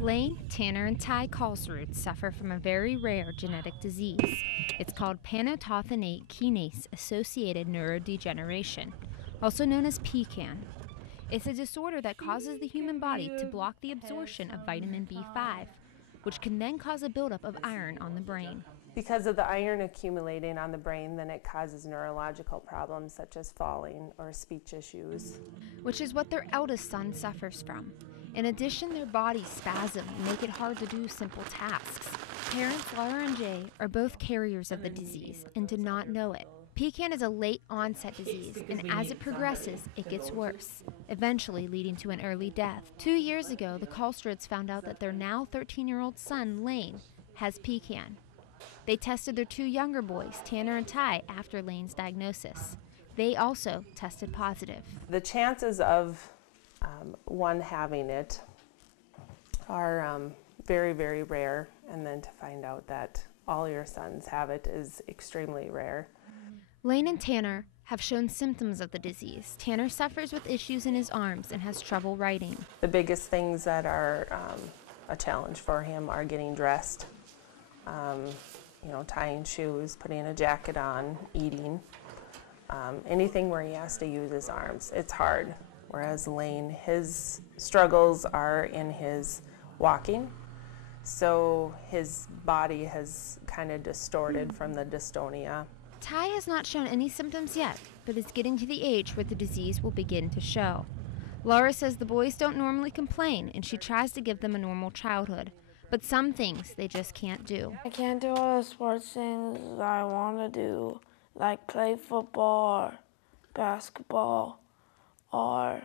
Lane, Tanner, and Ty Kalsrud suffer from a very rare genetic disease. It's called pantothenate kinase-associated neurodegeneration, also known as PKAN. It's a disorder that causes the human body to block the absorption of vitamin B5, which can then cause a buildup of iron on the brain. Because of the iron accumulating on the brain, then it causes neurological problems such as falling or speech issues. Which is what their eldest son suffers from. In addition, their bodies spasm and make it hard to do simple tasks. Parents Laura and Jay are both carriers of the disease and did not know it. PKAN is a late onset disease, and as it progresses, it gets worse, eventually leading to an early death. 2 years ago, the Kalstruds found out that their now 13-year-old son, Lane, has PKAN. They tested their 2 younger boys, Tanner and Ty, after Lane's diagnosis. They also tested positive. The chances of one having it are very, very rare, and then to find out that all your sons have it is extremely rare. Lane and Tanner have shown symptoms of the disease. Tanner suffers with issues in his arms and has trouble writing. The biggest things that are a challenge for him are getting dressed, tying shoes, putting a jacket on, eating, anything where he has to use his arms. It's hard. Whereas Lane, his struggles are in his walking, so his body has kind of distorted from the dystonia. Ty has not shown any symptoms yet, but is getting to the age where the disease will begin to show. Laura says the boys don't normally complain, and she tries to give them a normal childhood, but some things they just can't do. I can't do all the sports things that I want to do, like play football or basketball or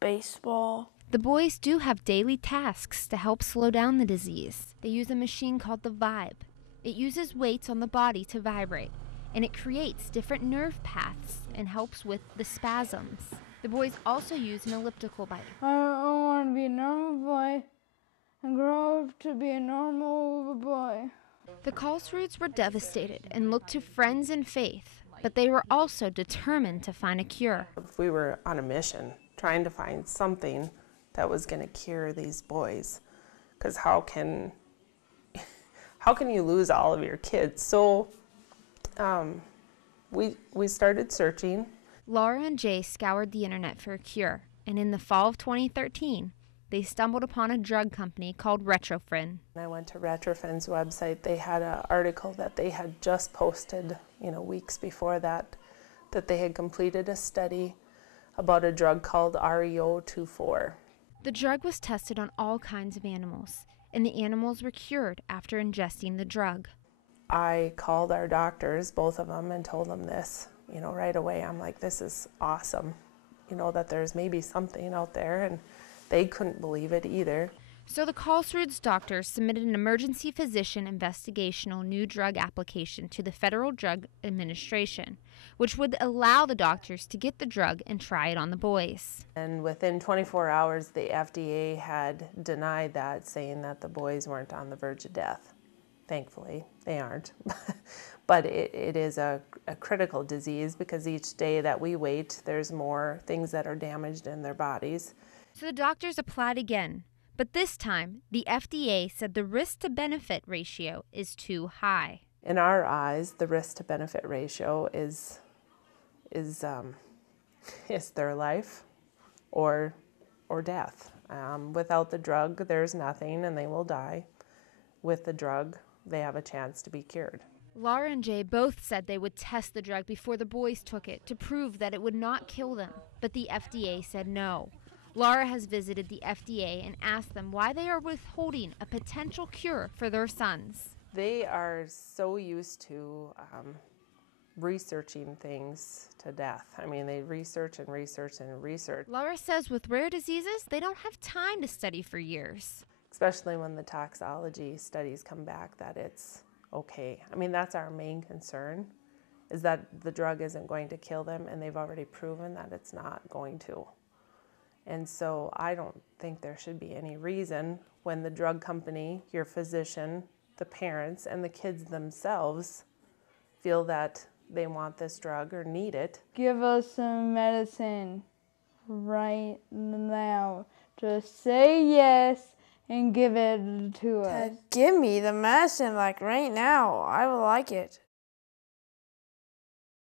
baseball. The boys do have daily tasks to help slow down the disease. They use a machine called the Vibe. It uses weights on the body to vibrate, and it creates different nerve paths and helps with the spasms. The boys also use an elliptical bike. I want to be a normal boy and grow up to be a normal boy. The Kalsruds were devastated and looked to friends and faith, but they were also determined to find a cure. We were on a mission, trying to find something that was going to cure these boys, because how can you lose all of your kids? So we started searching. Laura and Jay scoured the internet for a cure, and in the fall of 2013, they stumbled upon a drug company called Retrofrin. I went to Retrofrin's website. They had an article that they had just posted, weeks before that they had completed a study about a drug called REO24. The drug was tested on all kinds of animals, and the animals were cured after ingesting the drug. I called our doctors, both of them, and told them this, right away. I'm like, this is awesome, that there's maybe something out there, and they couldn't believe it either. So the Kalsrud's doctors submitted an emergency physician investigational new drug application to the Federal Drug Administration, which would allow the doctors to get the drug and try it on the boys. And within 24 hours, the FDA had denied that, saying that the boys weren't on the verge of death. Thankfully, they aren't. But it is a critical disease, because each day that we wait, there's more things that are damaged in their bodies. So the doctors applied again, but this time the FDA said the risk-to-benefit ratio is too high. In our eyes, the risk-to-benefit ratio is their life or death. Without the drug, there's nothing, and they will die. With the drug, they have a chance to be cured. Laura and Jay both said they would test the drug before the boys took it to prove that it would not kill them, but the FDA said no. Laura has visited the FDA and asked them why they are withholding a potential cure for their sons. They are so used to researching things to death. I mean, they research and research and research. Laura says with rare diseases, they don't have time to study for years. Especially when the toxicology studies come back that it's okay. I mean, that's our main concern, is that the drug isn't going to kill them, and they've already proven that it's not going to. And so I don't think there should be any reason when the drug company, your physician, the parents, and the kids themselves feel that they want this drug or need it. Give us some medicine right now. Just say yes and give it to us? Give me the medicine like right now. I would like it.